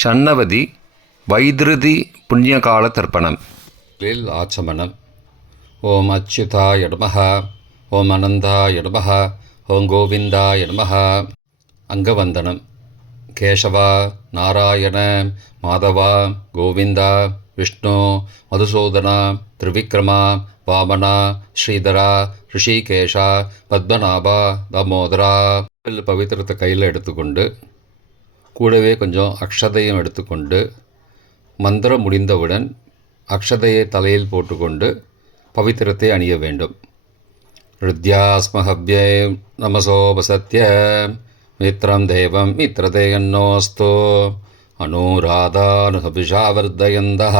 ஷண்ணவதி வைத்ருதி புண்ணியகால தர்ப்பணம். ஆச்சமனம். ஓம் அச்சுதாய நமஹ, ஓம் அனந்தாய நமஹ, ஓம் கோவிந்தாய நமஹ. அங்கவந்தனம். கேசவா, நாராயண, மாதவா, கோவிந்தா, விஷ்ணு, மதுசூதனா, திரிவிக்ரமா, வாமனா, ஸ்ரீதரா, ரிஷிகேஷா, பத்மநாபா, தாமோதரா. பவித்திரத்தை கையில் எடுத்துக்கொண்டு கூடவே கொஞ்சம் அக்ஷதையும் எடுத்துக்கொண்டு மந்திரம் முடிந்தவுடன் அக்ஷதையை தலையில் போட்டுக்கொண்டு பவித்திரத்தை அணிய வேண்டும். ருத்யாஸ்மஹவ்யே நமசோபசத்ய மித்ரம் தேவம் மித்ரதேயன்னோஸ்தோ அனுராதானுஹபிஷாவர்தயந்தः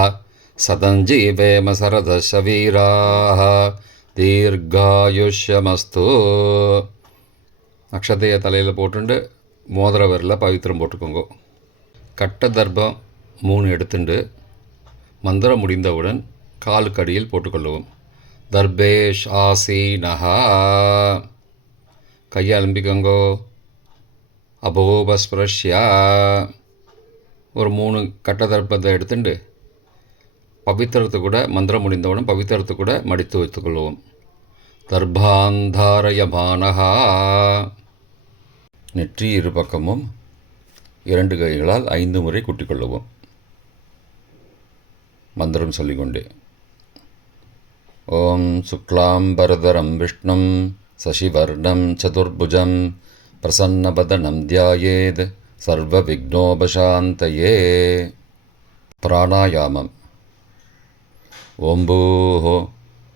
சதஞ்சீவேம சரதசவீராः தீர்காயுஷ்யமஸ்து. அக்ஷதையை தலையில் போட்டுண்டு மோதிர விரலில் பவித்திரம் போட்டுக்கோங்க. கட்ட தர்ப்பம் 3 எடுத்துண்டு மந்திரம் முடிந்தவுடன் காலுக்கடியில் போட்டுக்கொள்ளவும். தர்பேஷ் ஆசீனஹா. கையை அலம்பிக்கோங்கோ. அபோபஸ்பிரஷ்யா. ஒரு 3 கட்ட தர்ப்பத்தை எடுத்துட்டு பவித்திரத்தை கூட மந்திரம் முடிந்தவுடன் பவித்திரத்தை கூட மடித்து வைத்துக்கொள்ளவும். தர்பாந்தாரயமானஹா. நெற்றி இரு பக்கமும் 2 கைகளால் 5 முறை கூட்டிக்கொள்ளவும். மந்திரம் சொல்லிக்கொண்டே. ஓம் சுக்லாம்பரதரம் விஷ்ணும் சசிவர்ணம் சதுர்புஜம் பிரசன்னபதனம் தியாயேத் சர்வ விக்னோபசாந்தயே. பிராணாயாமம். ஓம் பூஹ,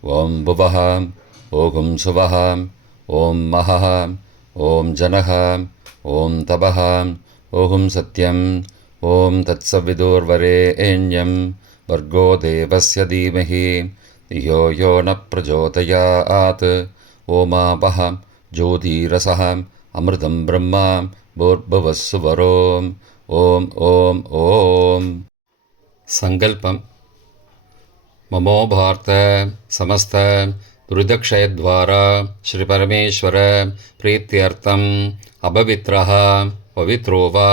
ஓம் புவஹ, ஓம் சுவஹ, ஓம் மஹஹ, ஓம் ஜனஹ, ஓம் தபஹ, ஓம் சத்யம், ஓம் தத்சவிதுர்வரேண்யம் வர்கோ தேவஸ்ய தீமஹி தியோ யோ ந பிரச்சோதயாத். ஓமாபஹ ஜோதிரசஹ அமிர்தம் பிரம்மா பூர்புவஸ்ஸுவரோம். ஓம் ஓம் ஓம். சங்கல்பம். மமோபார்த்த சமஸ்த துரிதக்ஷயத்வாரா ஸ்ரீ பரமேஸ்வர பிரீத்தியர்த்தம் அபவித்ரஹ பவித்ரோ வா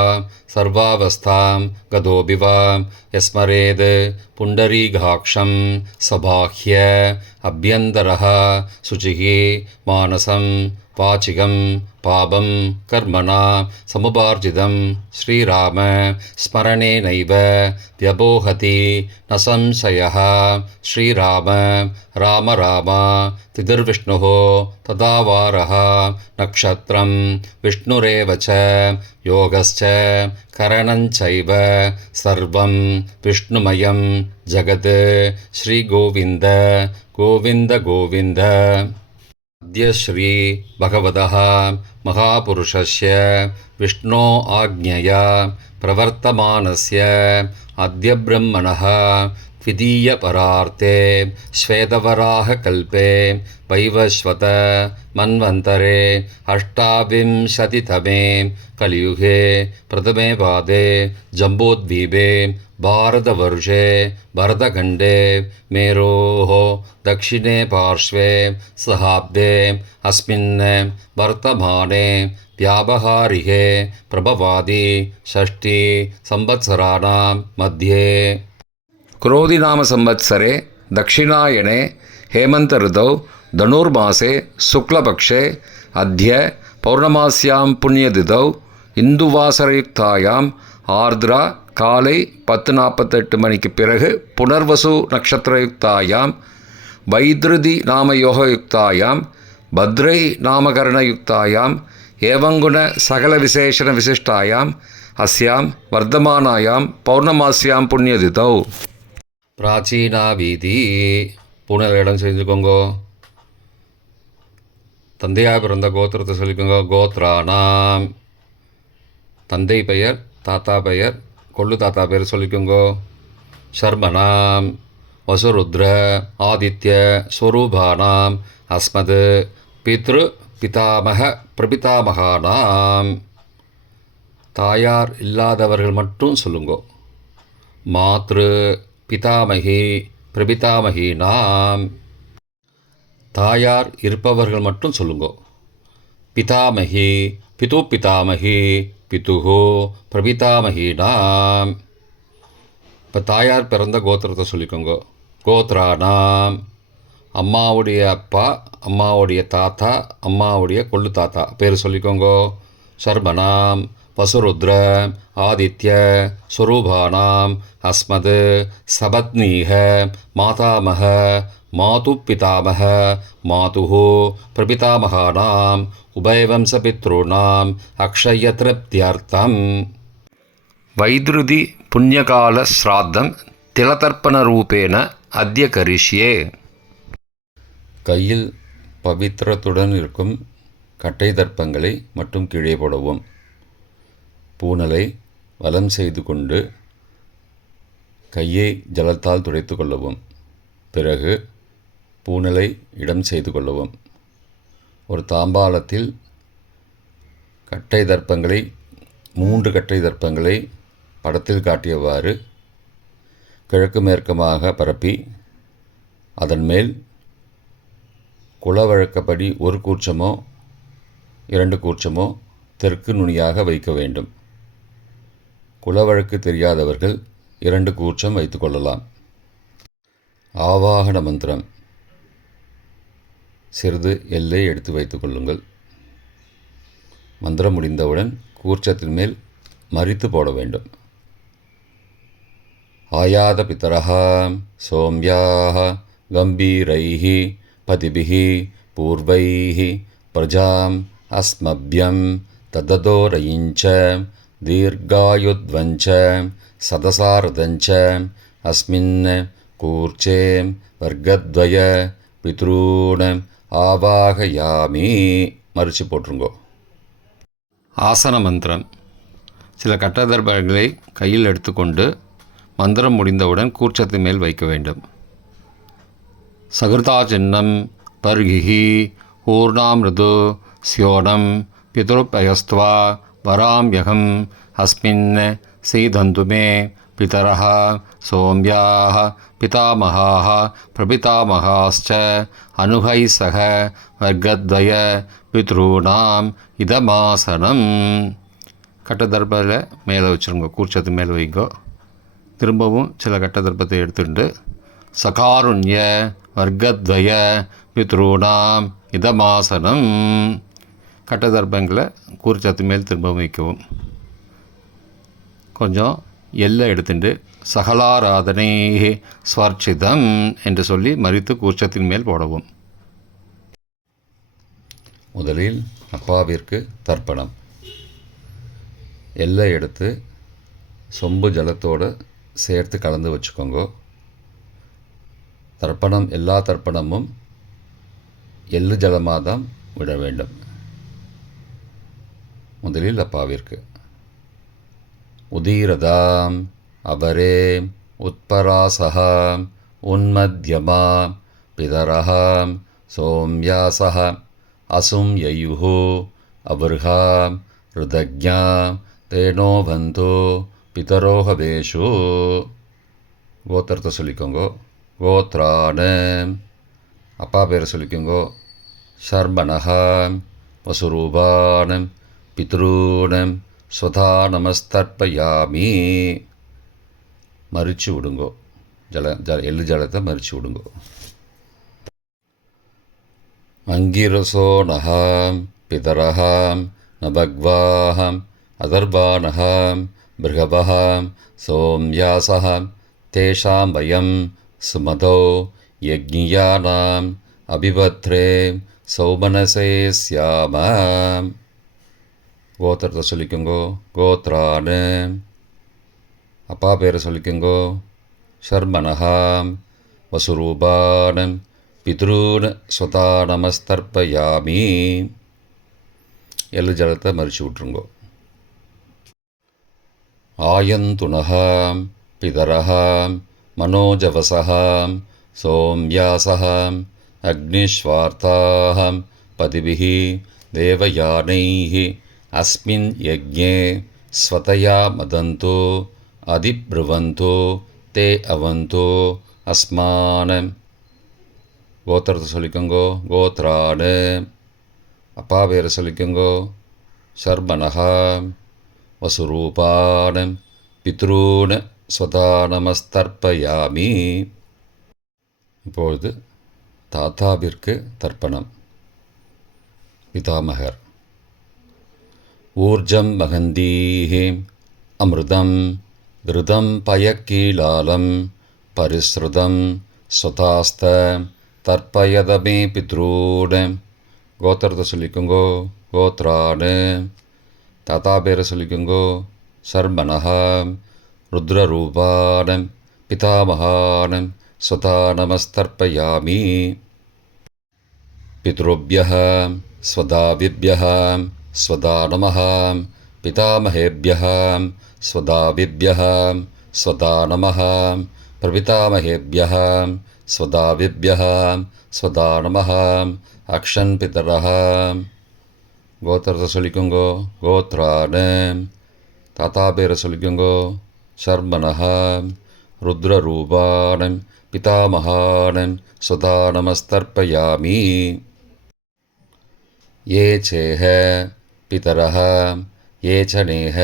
சர்வாவஸ்தாம் கதோபி வா யஸ்மரேத் புண்டரீகாக்ஷம் சபாஹ்ய அப்யந்தரஹ சுச்சிः மானசம் வாச்சிகம் பாபம் கர்மணா சமுபார்ஜிதம் ஸ்ரீராம ஸ்மரணேனைவ வ்யபோஹதி ந சம்சயः. ஸ்ரீராம ராம ராம திதிர்விஷ்ணுः ததாவாரः நக்ஷத்ரம் விஷ்ணுரேவ ச யோகஸ்ச கரணஞ்சைவ சர்வம் விஷ்ணுமயம் ஜகத். ஸ்ரீகோவிந்த கோவிந்த கோவிந்த. அத்ய ஸ்ரீ பகவதः மகாபுருஷஸ்ய விஷ்ணோ ஆக்ஞயா பிரவர்த்தமானஸ்ய அத்ய பிரம்மணः த்விதீய பரார்த்தே ஸ்வேதவராக கல்பே வைவஸ்வத மன்வந்தரே அஷ்டாவிம்சதிதமே கலியுகே பிரதமே பாதே ஜம்போத்வீபே பாரதவர்ஷே பரதகண்டே மேரோः दक्षिणे पार्श्वे सहाब्दे अस्मिन् वर्तमाने व्यावहारिके प्रभवादि षष्ठी संवत्सराणां मध्ये क्रोधि नाम संवत्सरे दक्षिणायने हेमंत ऋतौ धनुर्मासे शुक्लपक्षे अद्य पौर्णमास्यां पुण्यतिथौ இந்துவாசரயுக்தாயாம் ஆர்திரா காலை 10:48 மணிக்கு பிறகு புனர்வசு நட்சத்திரயுக்தாயாம் வைத்ருதி நாமயோகயுக்தாயாம் பத்ரை நாமகரணயுக்தாயாம் ஏவங்குண சகல விசேஷண விசிஷ்டாயாம் அஸ்யாம் வர்த்தமானாயாம் பௌர்ணமாஸ்யாம் புண்ணியதிதௌ. பிராச்சீனா வீதி. பூனல் இடம் செஞ்சுக்கோங்கோ. தந்தையாக பிறந்த கோத்திரத்தை சொல்லிக்கோங்க. கோத்ரானாம். தந்தை பெயர், தாத்தா பெயர், கொள்ளு தாத்தா பெயர் சொல்லிக்கோங்கோ. சர்மனாம் வசுருத்ர ஆதித்ய ஸ்வரூபானாம் அஸ்மத் பித்ரு பிதாமக பிரபிதாமகானாம். தாயார் இல்லாதவர்கள் மட்டும் சொல்லுங்கோ. மாத்ரு பிதாமகி பிரபிதாமகீனாம். தாயார் இருப்பவர்கள் மட்டும் சொல்லுங்கோ. பிதாமகி பிது பிதாமகி பிதுஹோ பிரபிதாமகீனாம். இப்போ தாயார் பிறந்த கோத்திரத்தை சொல்லிக்கோங்க. கோத்ரானாம், அம்மாவுடைய அப்பா, அம்மாவுடைய தாத்தா, அம்மாவுடைய கொள்ளு தாத்தா பேர் சொல்லிக்கோங்க. சர்மனாம் வசுருத்ர ஆதித்ய ஸ்வரூபானாம் அஸ்மத் சபத்னீக மாதாமக மாது பிதாமக மாதுஹோ பிரபிதாமகானாம் உபயவம்சபித்ருணாம் அக்ஷய திருப்தியர்த்தம். வைத்ருதி புண்ணியகால ஸ்ராத்தம் திலதர்ப்பண ரூபேண அத்ய கரிஷ்யே. கையில் பவித்திரத்துடன் இருக்கும் கட்டை தர்ப்பங்களை மட்டும் கீழே போடவும். பூனலை வலம் செய்து கொண்டு கையை ஜலத்தால் துடைத்து கொள்ளவும். பிறகு பூனலை இடம் செய்து கொள்ளவும். ஒரு தாம்பாளத்தில் கட்டை தர்ப்பங்களை 3 கட்டை தர்ப்பங்களை படத்தில் காட்டியவாறு கிழக்கு மேற்கமாக பரப்பி அதன் மேல் குலவழக்கப்படி 1 கூர்ச்சமோ 2 கூர்ச்சமோ தெற்கு நுனியாக வைக்க வேண்டும். குலவழக்கு தெரியாதவர்கள் 2 கூர்ச்சம் வைத்து கொள்ளலாம். ஆவாகன மந்திரம். சிறிது எல்லை எடுத்து வைத்து கொள்ளுங்கள். மந்திரம் முடிந்தவுடன் கூர்ச்சத்தின் மேல் மரித்து போட வேண்டும். ஆயாத பிதரஹ சோம்யாஹ கம்பீரைஹி பதிபிஹி பூர்வைஹி பிரஜாம் அஸ்மப்யம் தததோரயிஞ்ச தீர்காயுத்வஞ்ச சதசாரதஞ்ச அஸ்மின் கூர்ச்சே வர்க்கத்வய பித்ரூண ஆவாகயாமி. மறித்து போட்டுருங்கோ. ஆசன மந்திரம். சில கட்டதர்பங்களை கையில் எடுத்துக்கொண்டு மந்திரம் முடிந்தவுடன் கூர்ச்சத்தின் மேல் வைக்க வேண்டும். சகிருதா சின்னம் பர்கிஹி ஊர்ணாமிருது ஸ்யோனம் பிதுருப்பயஸ்துவா வராம்யகம் அஸ்மின் சீதந்துமே பிதரஹ சோம்யாஹ பிதாமகாஹ பிரபிதாமகாஸ்ச அனுகை சக வர்க்கத்வய பித்ரூணாம் இதமாசனம். கட்டதர்பத்தில் மேலே வச்சுருங்க. கூர்ச்சத்து மேலே வைங்கோ. திரும்பவும் சில கட்டதர்பத்தை எடுத்துட்டு சகாருண்ய வர்க்கத்வய பித்ரூணாம் இதமாசனம். கட்டதர்பங்களை கூர்ச்சத்து மேல் திரும்பவும் வைக்கவும். கொஞ்சம் எல்லை எடுத்துட்டு சகலாராதனை ஸ்வர்ச்சிதம் என்று சொல்லி மறித்து கூர்ச்சத்தின் மேல் போடவும். முதலில் அப்பாவிற்கு தர்ப்பணம். எல்லை எடுத்து சொம்பு ஜலத்தோடு சேர்த்து கலந்து வச்சுக்கோங்க. தர்ப்பணம் எல்லா தர்ப்பணமும் எள்ளு ஜலமாக தான் விட வேண்டும். முதலில் அப்பாவிற்கு. உதீரதாம் அபரே உத்பராசகாம் உன்மத்யமா பிதரஹாம் சோம்யாசஹ அசும் யயுஹு அபர்ஹாம் ருதக்ஞாம் தேனோ பந்தோ பிதரோஹவேஷு. கோத்திரத்தை சொல்லிக்கோங்கோ. கோத்ரான அப்பா பேரை சொல்லிக்கோங்கோ. ஷர்மணஹாம் வசுரூபானம் பித்ரூணம் ஸ்வதா நமஸ்தர்ப்பயாமி. மறித்து விடுங்கோ. எள்ளு ஜலத்தை மறித்து விடுங்கோ. அங்கிரசோனஹாம் பிதரஹாம் நபக்வாஹாம் அதர்வானஹாம் பிருகவஹாம் சோம்யாசஹாம் தேஷாம் வயம் சுமதோ யக்ஞியானாம் அபிபத்ரே சௌமனசே ஸ்யாமாம். கோத்திரத்தை சொல்லிக்கோங்கோ. கோத்ரானு அப்பா பேரை சொல்லிக்கோங்கோ. ஷர்மணஹாம் வசுரூபானம் பித்ரூன் ஸ்வதா நமஸ்தர்ப்பயாமி. எள்ளு ஜலத்தை மறித்து விட்ருங்கோ. ஆயந்துணஹாம் பிதரஹாம் மனோஜவசஹாம் சோம்யாசஹாம் அக்னிஸ்வார்த்தாஹாம் பதிபிஹி தேவயானைஹி அஸ்மின் யஜ்ஞே ஸ்வதயா மதந்தோ அதிப்ருவந்தோ தே அவந்தோ அஸ்மானம். கோத்திரத்தை சொல்லிக்கோங்கோ. கோத்ரானு அப்பா பேரை சொல்லிக்கோங்கோ. ஷர்மணஹாம் வசுரூபான் பித்ரூன் ஸ்வதா நமஸ்தர்ப்பயாமி. இப்பொழுது தாத்தாவிற்கு தர்ப்பணம். பிதாமகர். ஊர்ஜம் மகந்தீஹி அமிர்தம் கிருதம் பயக்கீலாலம் பரிஸ்ருதம் ஸ்வதாஸ்த தர்ப்பயதமே பித்ரூன். கோத்திரத்தை சொல்லிக்கோங்கோ. கோத்ரான். தாத்தா பேரை சொல்லிக்கோங்கோ. சர்மனஹா ருத்ரரூபான் பிதாமகான் ஸ்வதா நமஸ்தர்ப்பயாமி. பித்ருभ्यः स्वदाविभ्यः स्वदा नमः. पितामहेभ्यः स्वदाविभ्यः स्वदा नमः. प्रपितामहेभ्यः स्वदाविभ्यः स्वदा नमः. अक्षन् पितरः. கோத்திரத்தை சொல்லிக்கோங்கோ. கோத்ரான். தாத்தா பேரை சொல்லிக்கோங்கோ. சர்மனஹா ருத்ரரூபான் பிதாமகான் ஸ்வதா நமஸ்தர்ப்பயாமி. ये चेह पितरः ये च नेह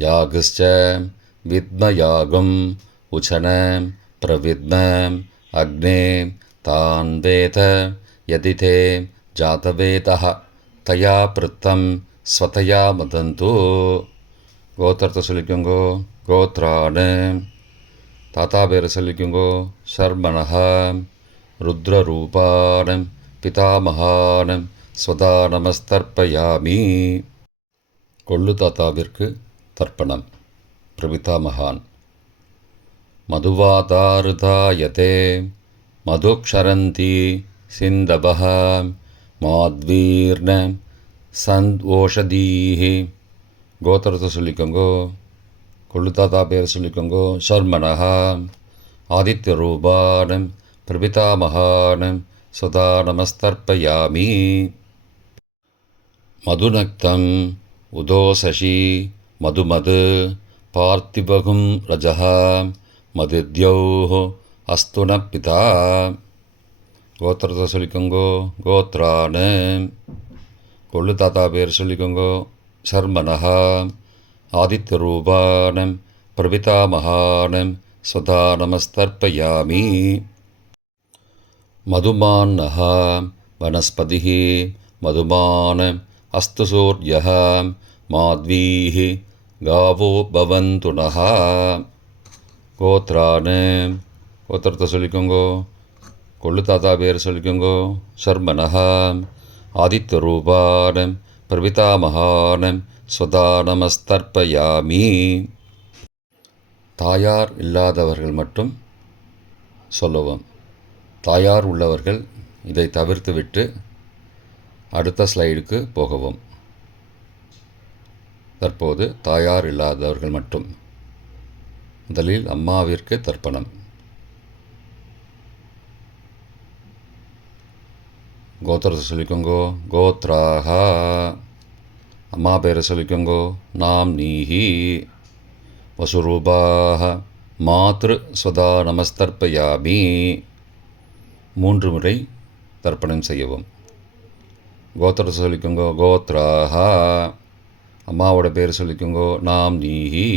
यागश्च विद्मयागम् उचन प्रविद्म अग्ने तान् वेद यदि ते जातवेदः तया पृत्तं स्वतया मदन्तु. கோத்திரத்தை சொல்லிக்கோங்கோ. கோத்ரான். தாத்தா பேரை சொல்லிக்கோங்கோ. சர்மனஹா ருத்ரரூபான் பிதாமகான் ஸ்வதா நமஸ்தர்ப்பயாமி. கொள்ளு தாத்தாவிற்கு தர்ப்பணம். பிரபிதாமகான். மதுவாதாருதாயதே மதுக்ஷரந்தி சிந்தபஹ மாத்வீர்ண சந்த்வோஷதீஹி. கோத்திரத்தை சொல்லிக்கோங்கோ. கொள்ளு தாத்தா பேர் சொல்லிக்கோங்கோ. சர்மனஹா ஆதித்யரூபான் பிரபிதாமகான் ஸ்வதா நமஸ்தர்ப்பயாமி. மதுநக்தம் உதோசசி மதுமது பார்த்திபகும் ரஜः மதித்யௌः அஸ்து ந பிதா. கோத்திரத்தை சொல்லிக்கோங்கோ. கோத்ரான். கொள்ளு தாத்தா பேர் சொல்லிக்கோங்கோ. சர்மனஹா ஆதித்யரூபான் பிரபிதாமகான் ஸ்வதா நமஸ்தர்ப்பயாமி. மதுமான்னः वनस्पतिः मधुमान् अस्तु सूर्यः माध्वीः गावो भवन्तु नः. கோத்ரான். கோத்திரத்தை சொல்லிக்கோங்கோ. கொள்ளு தாத்தா பேர் சொல்லிக்கோங்கோ. சர்மனஹா ஆதித்யரூபான் பிரபிதாமகான் ஸ்வதா நமஸ்தர்ப்பயாமி. தாயார் இல்லாதவர்கள் மட்டும் சொல்லவும். தாயார் உள்ளவர்கள் இதை தவிர்த்துவிட்டு அடுத்த ஸ்லைடுக்கு போகவும். தற்போது தாயார் இல்லாதவர்கள் மட்டும். முதலில் அம்மாவிற்கு தர்ப்பணம். கோத்திரத்தை சொல்லிக்கோங்கோ. கோத்ராஹா. அம்மா பேரை சொல்லிக்கோங்கோ. நாம் நீஹி வசுரூபாஹ மாத்ரு ஸ்வதா நமஸ்தர்ப்பயாமி. 3 முறை தர்ப்பணம் செய்யவும். கோத்திரத்தை சொல்லிக்கோங்கோ. கோத்ராஹா. அம்மாவோட பேர் சொல்லிக்கோங்கோ. நாம் நீஹி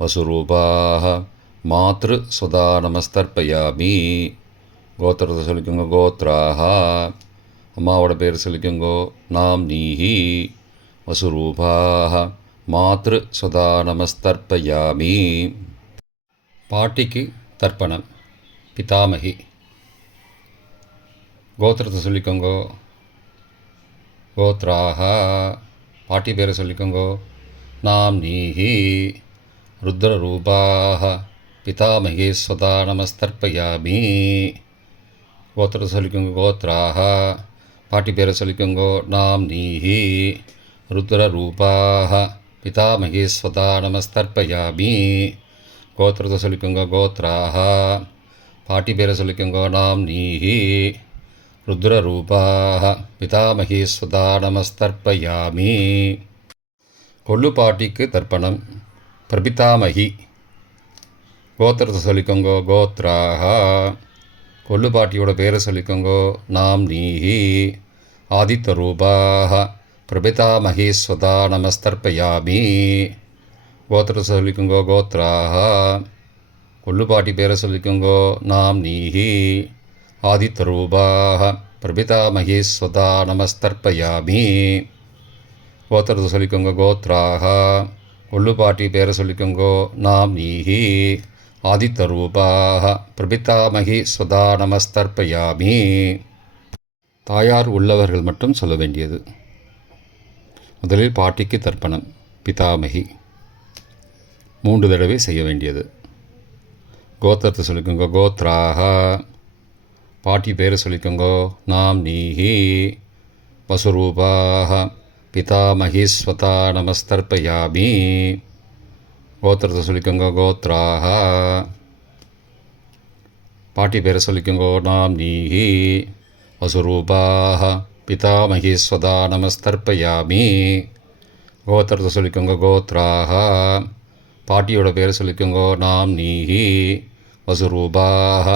வசுரூபாஹ மாத்ரு ஸ்வதா நமஸ்தர்ப்பயாமி. கோத்திரத்தை சொல்லிக்கோங்கோ. கோத்ராஹா. அம்மாவோட பேர் சொல்லிக்கோங்கோ. நாம் நீஹி வசுரூபாஹ மாத்ரு ஸ்வதா நமஸ்தர்ப்பயாமி. பாட்டிக்கு தர்ப்பணம். பிதாமகி. கோத்திரத்தை சொல்லிக்கோங்கோ. கோத்ராஹா. பாட்டி பேரை சொல்லிக்கோங்கோ. நாம் நீஹி ருத்ரரூபாஹ பிதாமகி ஸ்வதா நமஸ்தர்ப்பயாமி. கோத்திரத்தை சொல்லிக்கோங்கோ. கோத்ராஹா. பாட்டி பேரை சொல்லிக்கோங்கோ. நாம் நீஹி ருத்ரரூபாஹ பிதாமகி ஸ்வதா நமஸ்தர்ப்பயாமி. கோத்திரத்தை சொல்லிக்கோங்கோ. கோத்ராஹா. பாட்டி பேரை சொல்லிக்கோங்கோ. நாம் நீஹி ருத்ரரூபாஹ பிதாமகி ஸ்வதா நமஸ்தர்ப்பயாமி. கொள்ளு பாட்டிக்கு தர்ப்பணம். பிரபிதாமகி. கோத்திரத்தை சொல்லிக்கோங்கோ. கோத்ராஹா. கொள்ளு பாட்டியோட பேரை சொல்லிக்கோங்கோ. நாம் நீஹி ஆதித்யரூபாஹ பிரபிதாமகி ஸ்வதா நமஸ்தர்ப்பயாமி. கோத்திரத்தை சொல்லிக்கோங்கோ கோத்ராக. கொள்ளுப்பாட்டி பேரை சொல்லிக்கோங்கோ நாம் நீஹி. ஆதித்தரூபாக பிரபிதாமகி ஸ்வதா நமஸ்தர்ப்பயாமி. கோத்திரத்தை சொல்லிக்கோங்க கோத்ராக. கொள்ளுப்பாட்டி பேரை சொல்லிக்கோங்கோ நாம் நீஹி. ஆதித்தரூபாக பிரபிதாமகி ஸ்வதா நமஸ்தர்ப்பயாமி. தாயார் உள்ளவர்கள் மட்டும் சொல்ல வேண்டியது. முதலில் பாட்டிக்கு தர்ப்பணம். பிதாமகி 3 தடவை செய்ய வேண்டியது. கோத்திரத்தை சொல்லிக்கோங்க கோத்ராக. பாட்டி பேரை சொல்லிக்கோங்கோ நாம் நீஹி. வசுரூபாக பிதாமகி ஸ்வதா நமஸ்தர்ப்பயாமி. கோத்திரத்தை சொல்லிக்கோங்க கோத்ராக. பாட்டி பேரை சொல்லிக்கோங்கோ நாம் நீஹி. வசுரூபாக பிதாமகி ஸ்வதா நமஸ்தர்ப்பயாமி. கோத்திரத்தை சொல்லிக்கோங்க கோத்ராக. பாட்டியோட பேரை சொல்லிக்கோங்கோ நாம் நீஹி. வசுரூபாக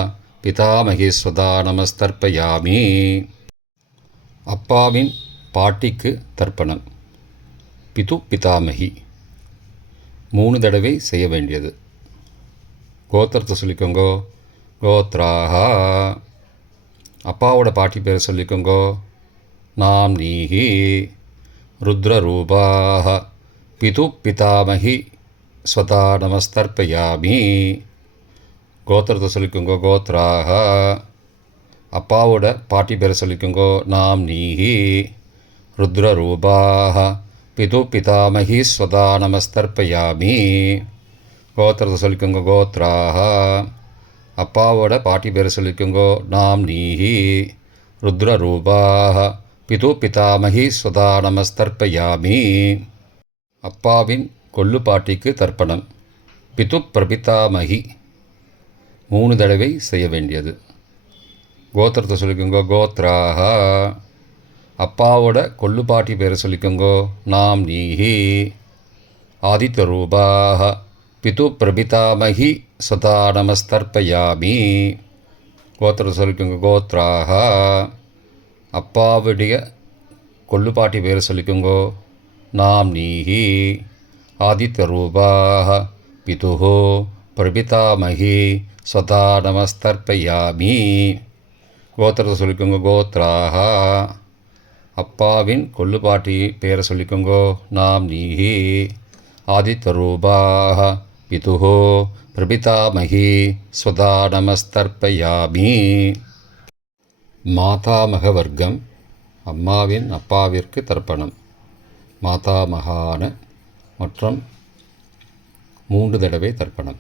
பிதாமகி ஸ்வதா நமஸ்தர்ப்பயாமி. அப்பாவின் பாட்டிக்கு தர்ப்பணம். பிது பிதாமகி 3 தடவை செய்ய வேண்டியது. கோத்திரத்தை சொல்லிக்கோங்கோ கோத்ராக. அப்பாவோட பாட்டி பேரை சொல்லிக்கோங்கோ நாம் நீஹி. ருத்ரரூபாக பிது பிதாமகி ஸ்வதா நமஸ்தர்ப்பயாமி. கோத்திரத்தை சொல்லிக்கோங்கோ கோத்ராக. அப்பாவோட பாட்டி பேரை சொல்லிக்கோங்கோ நாம் நீஹி. ருத்ரரூபாக பிது பிதாமகி ஸ்வதா நமஸ்தர்ப்பயாமி. கோத்திரத்தை சொல்லிக்கோங்க கோத்ராக. அப்பாவோட பாட்டி பேரை சொல்லிக்கோங்கோ நாம் நீஹி. ருத்ரரூபாக பிது பிதாமகி ஸ்வதா நமஸ்தர்ப்பயாமி. அப்பாவின் கொள்ளு பாட்டிக்கு தர்ப்பணம். பிது பிரபிதாமகி 3 தடவை செய்ய வேண்டியது. கோத்திரத்தை சொல்லிக்கோங்கோ கோத்ராக. அப்பாவோட கொள்ளு பாட்டி பேரை சொல்லிக்கோங்கோ நாம் நீஹி. ஆதித்யரூபாக பிது பிரபிதாமகி ஸ்வதா நமஸ்தர்ப்பயாமி. கோத்திரத்தை சொல்லிக்கோங்க கோத்ராக. அப்பாவுடைய கொள்ளுப்பாட்டி பேரை சொல்லிக்கோங்கோ நாம் நீஹி. ஆதித்யரூபாக பிதுஹோ பிரபிதாமகி ஸ்வதா நமஸ்தர்ப்பயாமி. கோத்திரத்தை சொல்லிக்கோங்க கோத்ராக. அப்பாவின் கொள்ளுப்பாட்டி பேரை சொல்லிக்கோங்கோ நாம் நீஹி. ஆதித்யரூபாக பிதுஹோ பிரபிதாமகி ஸ்வதா நமஸ்தர்ப்பயாமி. மாதாமக வர்க்கம். அம்மாவின் அப்பாவிற்கு தர்ப்பணம். மாதாமகான மற்றும் 3 தடவை தர்ப்பணம்.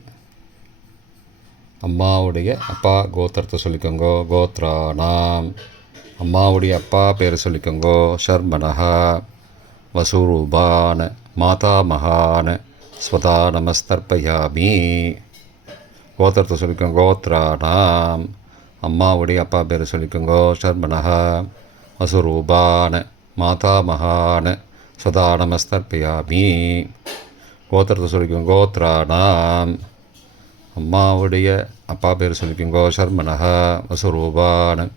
அம்மாவுடைய அப்பா கோத்திரத்தை சொல்லிக்கோங்கோ கோத்ரானாம். அம்மாவுடைய அப்பா பேரை சொல்லிக்கோங்கோ ஷர்மனஹா. வசூரூபான மாதாமகான ஸ்வதா நமஸ்தர்ப்பயாமி. கோத்திரத்தை சொல்லிக்கோங்க கோத்ரானாம். அம்மாவுடைய அப்பா பேரை சொல்லிக்கோங்கோ ஷர்மனஹா. வசுரூபான மாதாமகான ஸ்வதா நமஸ்தர்ப்பயாமி. கோத்திரத்தை சொல்லிக்கோங்க கோத்ரானாம். அம்மாவுடைய அப்பா பேரை சொல்லிக்கோங்கோ ஷர்மனஹா. வசுரூபான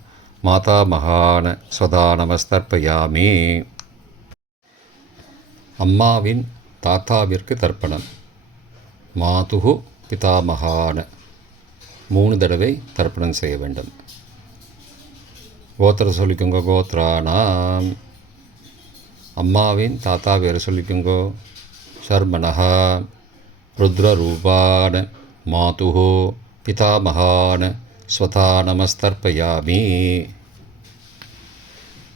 மாதாமகான ஸ்வதா நமஸ்தர்ப்பயாமி. அம்மாவின் தாத்தாவிற்கு தர்ப்பணம். மாதுகு பிதாமகான 3 தடவை தர்ப்பணம் செய்ய வேண்டும். கோத்திர சொல்லிக்கோங்க கோத்ரானாம். அம்மாவின் தாத்தா பேரை சொல்லிக்கோங்கோ ஷர்மனஹா. ருத்ரரூபான மாதுஹோ பிதாமகான ஸ்வதா நமஸ்தர்ப்பயாமி.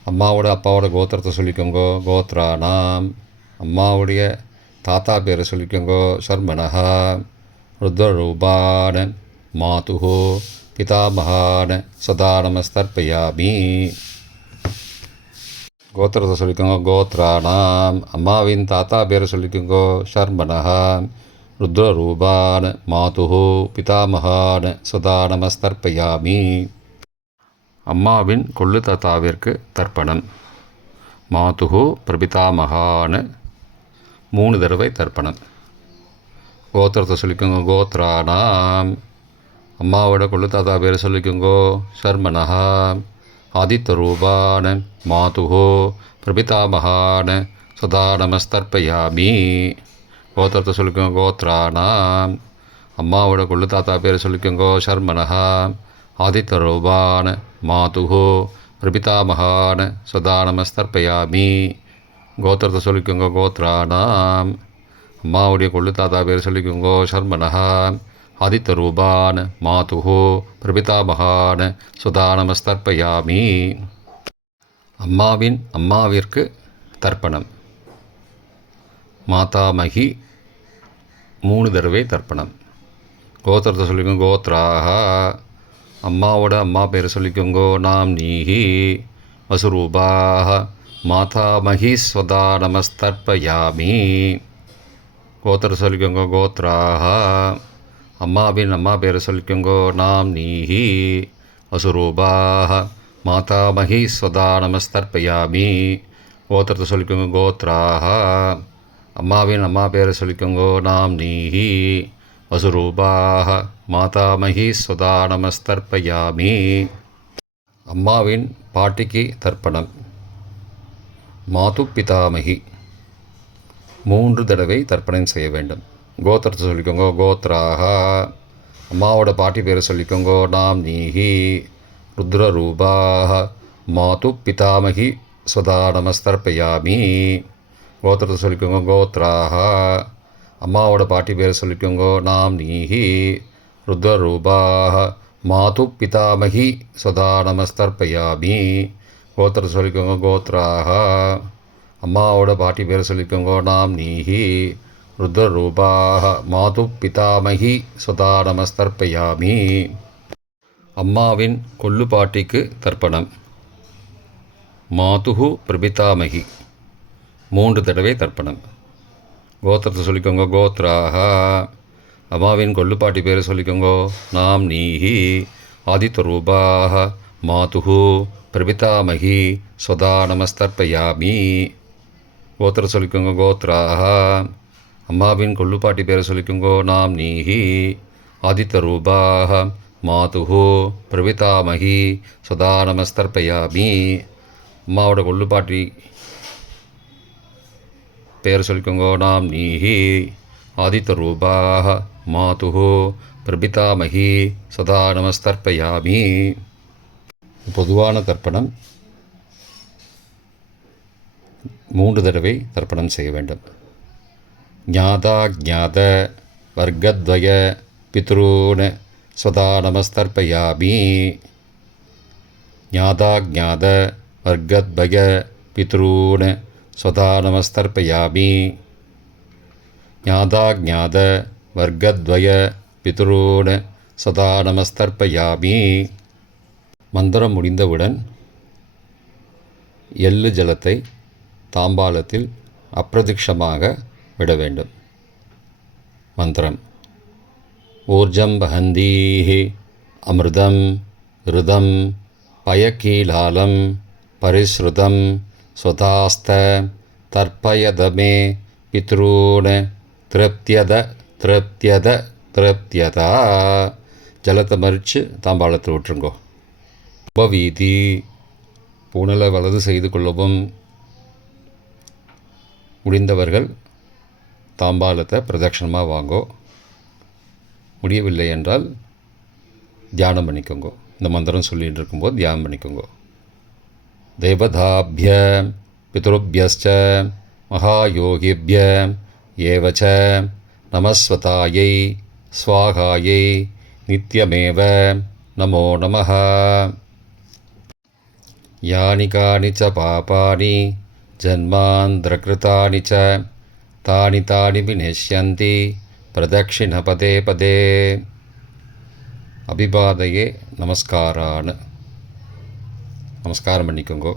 அம்மாவோட அப்பாவோட கோத்திரத்தை சொல்லிக்கோங்கோ கோத்ரானாம். அம்மாவுடைய தாத்தா பேரை சொல்லிக்கோங்கோ ஷர்மனஹா. ருத்ரரூபான மாதுஹோ பிதாமகான சதா நமஸ்தர்ப்பயாமி. கோத்திரத்தை சொல்லிக்கோங்க கோத்ரானாம். அம்மாவின் தாத்தா பேரை சொல்லிக்கோங்கோ ஷர்மனஹா. ருத்ரரூபான மாதுஹோ பிதாமகான சதா நமஸ்தர்ப்பயாமி. அம்மாவின் கொள்ளு தாத்தாவிற்கு தர்ப்பணம். மாதுஹோ பிரபிதாமகான 3 தடவை தர்ப்பணம். கோத்திரத்தை சொல்லிக்கோங்க கோத்ரானாம். அம்மாவோட கொள்ளு தாத்தா பேரை சொல்லிக்கோங்கோ ஷர்மனஹா. ஆதித்தரூபான மாதுஹோ பிரபிதாமகான சதா நமஸ்தர்ப்பயாமி. கோத்திரத்தை சொல்லிக்கோங்க. கோத்ரானாம். அம்மாவோட கொள்ளு தாத்தா பேர் சொல்லிக்கோங்க. சர்மனஹா. ஆதித்தரூபான மாதுஹோ பிரபிதாமகான சதா நமஸ்தர்ப்பயாமி. கோத்திரத்தை சொல்லிக்கோங்க. கோத்ரானாம். அம்மாவுடைய கொள்ளு தாத்தா பேர் சொல்லிக்கோங்க. சர்மனஹா. ஆதித்தரூபான் மாதுஹோ பிரபிதாமகான சுதா நமஸ்தர்ப்பயாமி. அம்மாவிற்கு தர்ப்பணம். மாதாமகி 3 தடவை தர்ப்பணம். கோத்திரத்தை சொல்லிக்கோங்க. கோத்ராக. அம்மாவோட அம்மா பேர் சொல்லிக்கோங்க. நாம் நீஹி வசுரூபாக மாதாமகி ஸ்வதா நமஸ்தர்ப்பயாமி. கோத்திரத்தை சொல்லிக்கோங்க. கோத்ராக. அம்மாவின் அம்மா பேரை சொல்லிக்கோங்க. நாம் நீஹி வசுரூபாக மாதாமகி ஸ்வதா நமஸ்தர்ப்பயாமி. கோத்திரத்தை சொல்லிக்கோங்க. கோத்ராக. அம்மாவின் அம்மா பேரை சொல்லிக்கோங்க. நாம் நீஹி வசுரூபாக மாதாமகி ஸ்வதா நமஸ்தர்ப்பயாமி. அம்மாவின் பாட்டிக்கு தர்ப்பணம். மாது பிதாமகி 3 தடவை தர்ப்பணம் செய்ய வேண்டும். கோத்திரத்தை சொல்லிக்கோங்க. கோத்ராக. அம்மாவோட பாட்டி பேரை சொல்லிக்கோங்க. நாம் நீஹி ருத்ரரூபாக மாது பிதாமகி ஸ்வதா நமஸ்தர்ப்பயாமி. கோத்திரத்தை சொல்லிக்கோங்க. கோத்ராக. அம்மாவோட பாட்டி பேரை சொல்லிக்கோங்க. நாம் நீஹி ருத்ரரூபாக மாது பிதாமகி ஸ்வதா நமஸ்தர்ப்பயாமி. கோத்திரத்தை சொல்லிக்கோங்க. கோத்ராக. அம்மாவோட பாட்டி பேரை சொல்லிக்கோங்க. நாம் நீஹி ருத்ரரூபாக மாது பிதாமகி ஸ்வதா நமஸ்தர்ப்பயாமி. அம்மாவின் கொள்ளு பாட்டிக்கு தர்ப்பணம். மாதுஹு பிரபிதாமகி 3 தடவை தர்ப்பணம். கோத்திரத்தை சொல்லிக்கோங்க. கோத்ராக. அம்மாவின் கொள்ளு பாட்டி பேரை சொல்லிக்கோங்க. நாம் நீஹி ஆதித்தரூபாக மாதுஹு பிரபிதாமகி ஸ்வதா நமஸ்தர்ப்பயாமி. கோத்திரத்தை சொல்லிக்கோங்க. கோத்ராக. அம்மாவின் கொள்ளுப்பாட்டி பேரை சொல்லிக்கோங்க. நாம் நீஹி ஆதித்தரூபாக மாதுஹோ பிரபிதாமகி சதா நமஸ்தர்ப்பயாமி. அம்மாவோட கொள்ளுப்பாட்டி பேரை சொல்லிக்கோங்க. நாம் நீஹி ஆதித்தரூபாக மாதுஹோ பிரபிதாமகி சதா நமஸ்தர்ப்பயாமி. பொதுவான தர்ப்பணம் 3 தடவை தர்ப்பணம் செய்ய வேண்டும். ஞாதா ஞாத வர்க்கத்வய பித்ரூன் ஸ்வதா நமஸ்தர்ப்பயாமி. ஞாதா ஞாத வர்க்கத்வய பித்ரூன் ஸ்வதா நமஸ்தர்ப்பயாமி. ஞாதா ஞாத வர்க்கத்வய பித்ரூன் சதா நமஸ்தர்ப்பயாமி. மந்திரம் முடிந்தவுடன் எள்ளு ஜலத்தை தாம்பாலத்தில் அப்பிரதிக்ஷமாக விட வேண்டும். மந்திரம். ஊர்ஜம் வஹந்தீஹி அமிர்தம் ருதம் பயக்கீலாலம் பரிஸ்ருதம் ஸ்வதாஸ்த தர்ப்பயதமே பித்ரூன் திருப்தியத திருப்தியத திருப்தியதா. ஜலத்தை மறித்து தாம்பாளத்தில் விட்டுருங்கோ. உபவீதி பூனலை வலது செய்து கொள்ளவும். முடிந்தவர்கள் தாம்பாலத்தை பிரதட்சணமாக வாங்கோ. முடியவில்லை என்றால் தியானம் பண்ணிக்கோங்க. இந்த மந்திரம் சொல்லிகிட்டு இருக்கும்போது தியானம் பண்ணிக்கோங்க. தேவதாபிய பித்ருபியஸ்ச மகாயோகிபிய ஏவச்ச நமஸ்வதாயை ஸ்வாகாயை நித்யமேவ நமோ நமः. யானி கானி ச பாபானி ஜன்மாந்திரகிருதானி ச தானி தானி விநஷ்யந்தி பிரதக்ஷிண பதே பதே. அபிபாதையே நமஸ்காரான்னு நமஸ்காரம் பண்ணிக்கோங்கோ.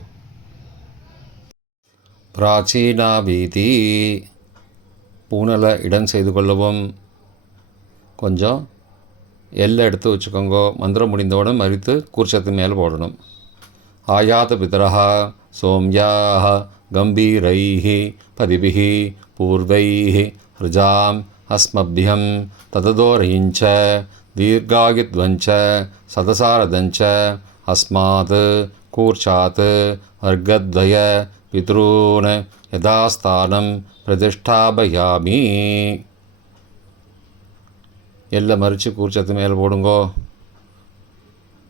பிராச்சீனா வீதி பூனலை இடம் செய்து கொள்ளவும். கொஞ்சம் எல்லை எடுத்து வச்சுக்கோங்க. மந்திரம் முடிந்தவுடன் மறித்து கூர்ச்சத்து மேலே போடணும். ஆயாத பிதரஹ சோம்யாஹ கம்பீரைஹி பதிபிஹி பூர்வைஹி ருஜாம் அஸ்மபியம் தததோரயிஞ்ச தீர்காயுத்வஞ்ச சதசாரதஞ்ச அஸ்மாத் கூர்ச்சாத் வர்க்கத்வய பித்ரூன் யதாஸ்தானம் பிரதிஷ்டாபயாமி. எல்லாம் மறித்து கூர்ச்சத்து மேலே போடுங்கோ.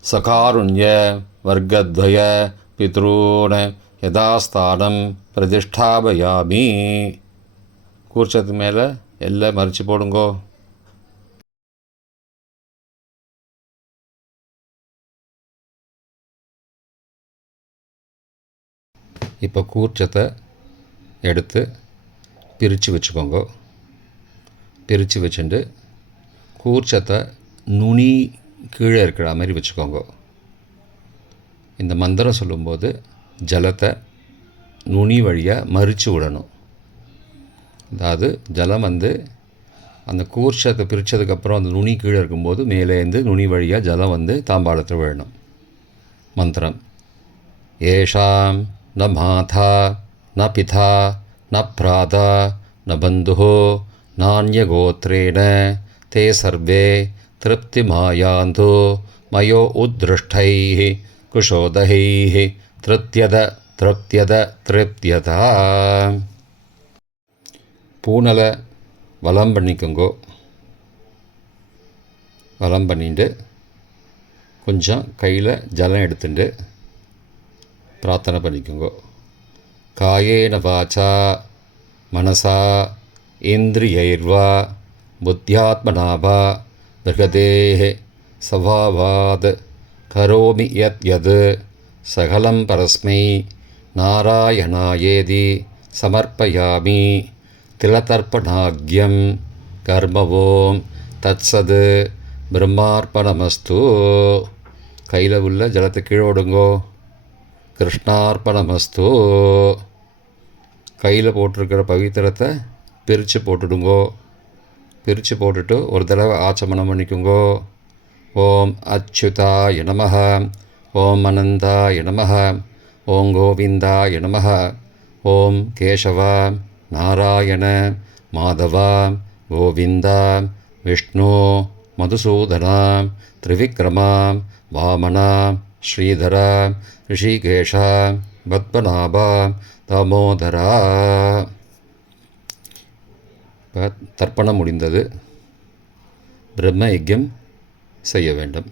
சகாருண்ய வர்க்கத்வய பித்ரூன் யதாஸ்தானம் பிரதிஷ்டாபயாமி. கூர்ச்சத்து மேலே எல்லாம் மறித்து போடுங்கோ. இப்போ கூர்ச்சத்தை எடுத்து பிரித்து வச்சுக்கோங்க. பிரித்து வச்சுட்டு கூர்ச்சத்தை நுனி கீழே இருக்கிற மாதிரி வச்சுக்கோங்க. இந்த மந்திரம் சொல்லும்போது ஜலத்தை நுனி வழியாக மறித்து விடணும். அதாவது ஜலம் அந்த கூர்ச்சத்தை பிரித்ததுக்கப்புறம் அந்த நுனி கீழே இருக்கும்போது மேலேருந்து நுனி வழியாக ஜலம் தாம்பாளத்தில் விழணும். மந்திரம் ஏஷாம் ந மாதா ந பிதா ந பிராதா ந பந்துஹோ நான்யகோத்ரேண தே சர்வே திருப்திமாயாந்தோ மயோ உத்ருஷ்டைः குஷோதகைः திருப்தியத திருப்தியத திருப்தியதா. பூனலை வலம் பண்ணிக்கோங்கோ. வலம் பண்ணிட்டு கொஞ்சம் கையில் ஜலம் எடுத்துட்டு பிரார்த்தனை பண்ணிக்கோங்க. காயேன வாச்சா மனசா இந்திரியைர்வா புத்தியாத்மனாவா பிரகதேஹ சவாவாத் கரோமி யத் யத் சகலம் பரஸ்மை நாராயணாயேதி சமர்ப்பயாமி. திலதர்ப்பணாக்யம் கர்மவோம் தத்சத் பிரம்மார்ப்பணமஸ்து. கையில் உள்ள ஜலத்தை கீழோடுங்கோ. கிருஷ்ணார்ப்பணமஸ்து. கையில் போட்டிருக்கிற பவித்திரத்தை பிரித்து போட்டுடுங்கோ. பிரித்து போட்டுட்டு ஒரு தடவை ஆச்சமனம் பண்ணிக்கோங்கோ. ஓம் அச்சுதாய நமஹ, ஓம் அனந்தாய நமஹ, ஓம் கோவிந்தாய நமஹ, ஓம் கேசவ நாராயண மாதவ கோவிந்தா விஷ்ணு மதுசூதனா திரிவிக்ரமா வாமனா ஸ்ரீதரா ரிஷிகேஷா பத்மநாபா தாமோதரா. இப்போ தர்ப்பணம் முடிந்தது. பிரம்ம யஜ்யம் செய்ய வேண்டும்.